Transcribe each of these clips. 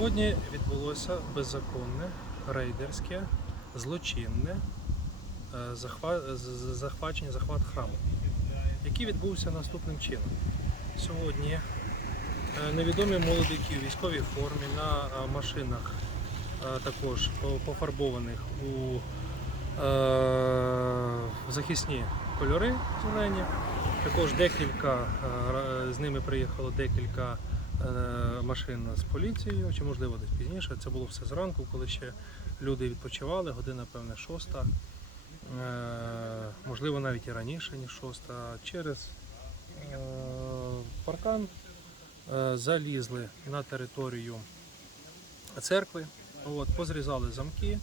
Сьогодні відбулося беззаконне, рейдерське, злочинне е, захвачення, захват храму, який відбувся наступним чином. Сьогодні е, невідомі молодики у військовій формі на е, машинах, також пофарбованих у захисні кольори зелені. Також декілька з ними приїхало декілька машин з поліцією, чи можливо десь пізніше. Це було все зранку, коли ще люди відпочивали, година, певне, шоста. Е, Можливо, навіть і раніше, ніж шоста. Через е, паркан е, залізли на територію церкви, от, позрізали замки,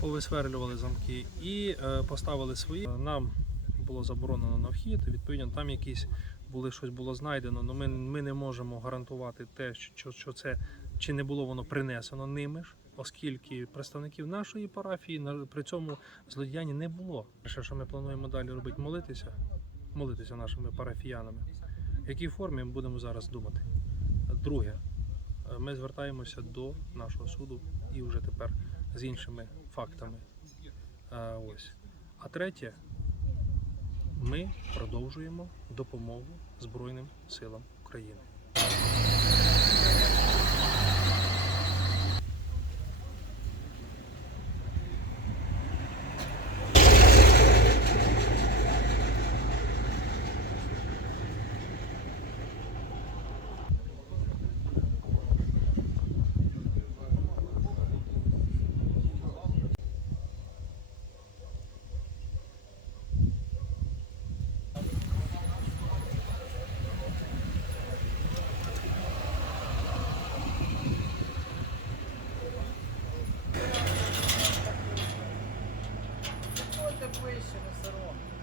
повисверлювали замки і е, поставили свої. Нам було заборонено на вхід. Відповідно, там якісь були щось було знайдено, але ми, ми не можемо гарантувати те, що, що це чи не було воно принесено ними ж, оскільки представників нашої парафії при цьому злодіянні не було. Перше, що ми плануємо далі робити, молитися, молитися нашими парафіянами. В якій формі ми будемо зараз думати. Друге, ми звертаємося до нашого суду і вже тепер з іншими фактами. Е, Ось. А третє, ми продовжуємо допомогу Збройним силам України. вище, еще на одно.